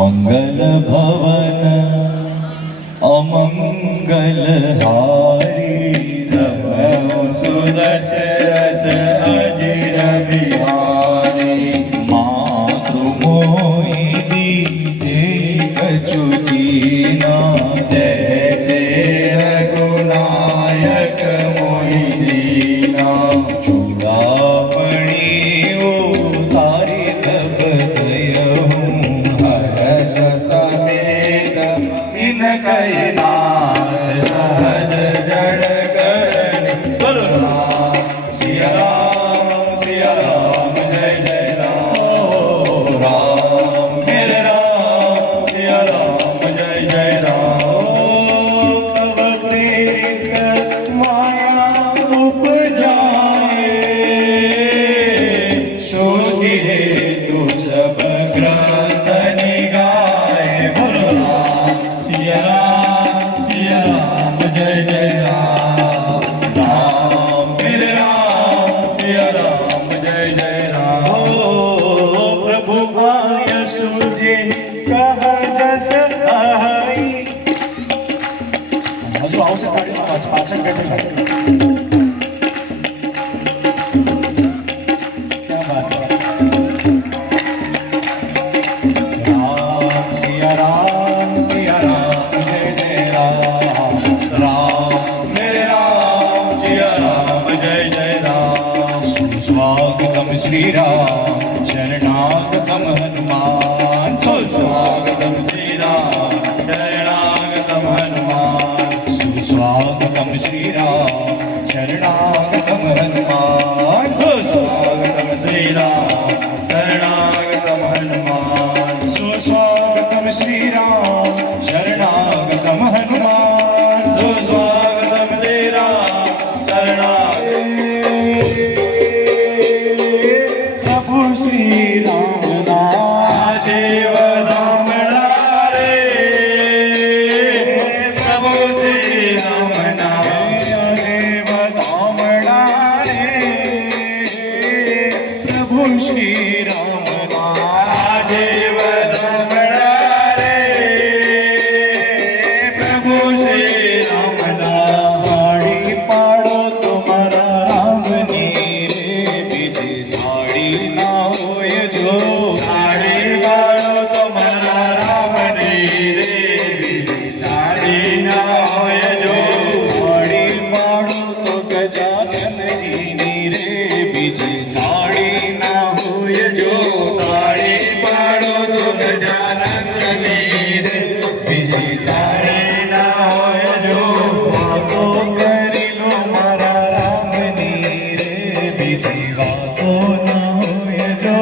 મંગલ ભવન અમંગલ હારી નમો સુરચરત અજિર બિહારી માતૃ મોહી દીજે કચુચીના જય જય રઘુનાયક મોહી દીના ચૂડામણી ઉતારી તબ દયહું હરસ સમેત ઇન કૈનાથ સહજ જડ કરણી બોલો સિયા રામ જય જય રામ રામ મેરે રામ સિયા રામ જય જય રામ તબ પ્રેરિત માયા ઉપજાએ सोचती है तू सब ग्रंथ निगाहे बोलो राम जय जय राम राम मेरे राम जय जय राम हो प्रभु आय सुजे कह जस आई हजू आवश्यक पाचन करते स्वागतम श्री राम शरणागतम हनुमान सुस्वागतम श्री राम शरणागतम हनुमान सुस्वागतम श्री राम शरणागतम हनुमान सुस्वागतम श्री राम शरणागतम हनुमान सुस्वागतम श्री राम शरणागतम हनुमान सुस्वागतम श्री राम शरणागतम श्री राम देव रामणा रे प्रभु श्री राम देव रामणा रे प्रभु श्री राम देव रामणा रे प्रभु श्री राम दाढ़ी पाड़ो तुम्हारा राम नी रे बीजे दाढ़ी ना जो साड़ी बाड़ो तुम्हारा राम रे साड़ी ना होय जो साड़ी बाड़ो तो गजानन जी नी रे बीजी साड़ी ना होय जो साड़ी बाड़ो तो गजानन जी रे बीजी साड़ी ना होय जो वातो करी लो मारा राम नी रे बीजी वातो ना होय जो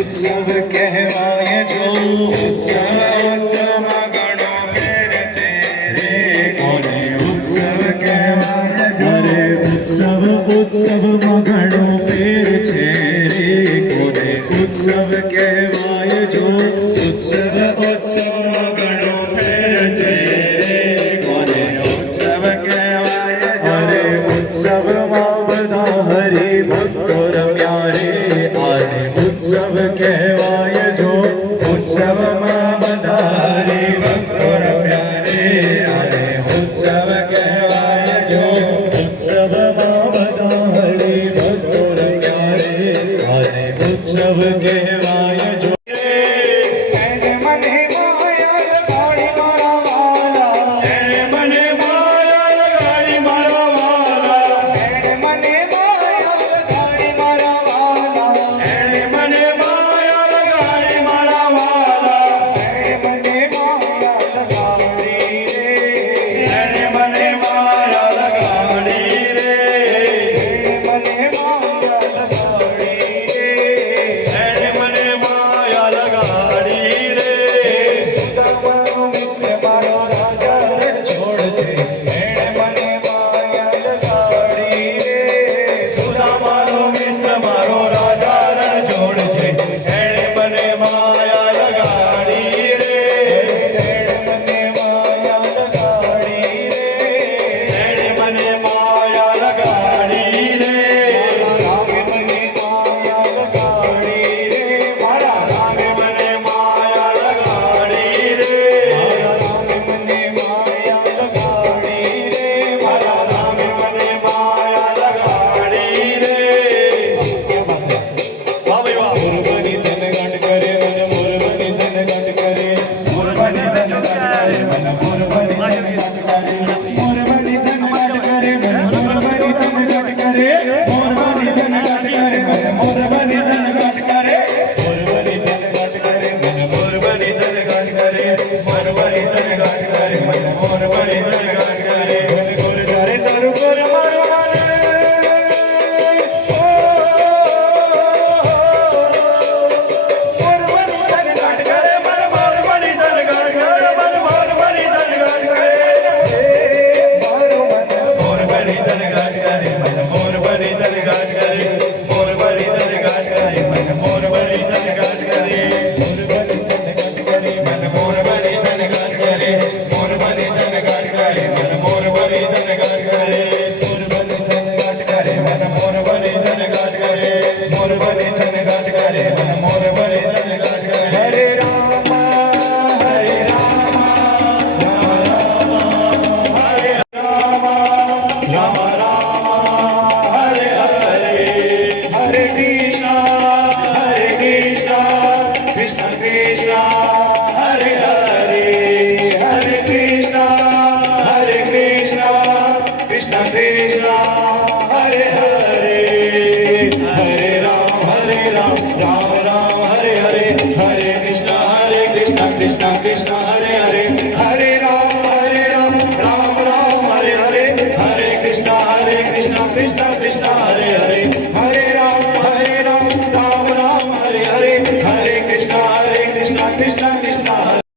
उत्सव कहवाए जो उत्सव गणो फेर तेरे कोने उत्सव कहवाए रे उत्सव मगणो फेर छे रे कोने उत्सव कहवाए जो उत्सव मगणो फेर छे रे कोने उत्सव कहवाए अरे उत्सव માં બધા હરિ ભક્તો રમ્યા રે આને उत्सव कहवाय जो उत्सव में બધા હરિ ભક્તો રમ્યા રે આને उत्सव कहवाय जो उत्सव में બધા હરિ ભક્તો રમ્યા રે આને उत्सव कहवाय जो મને કૃષ્ણ હરે હરે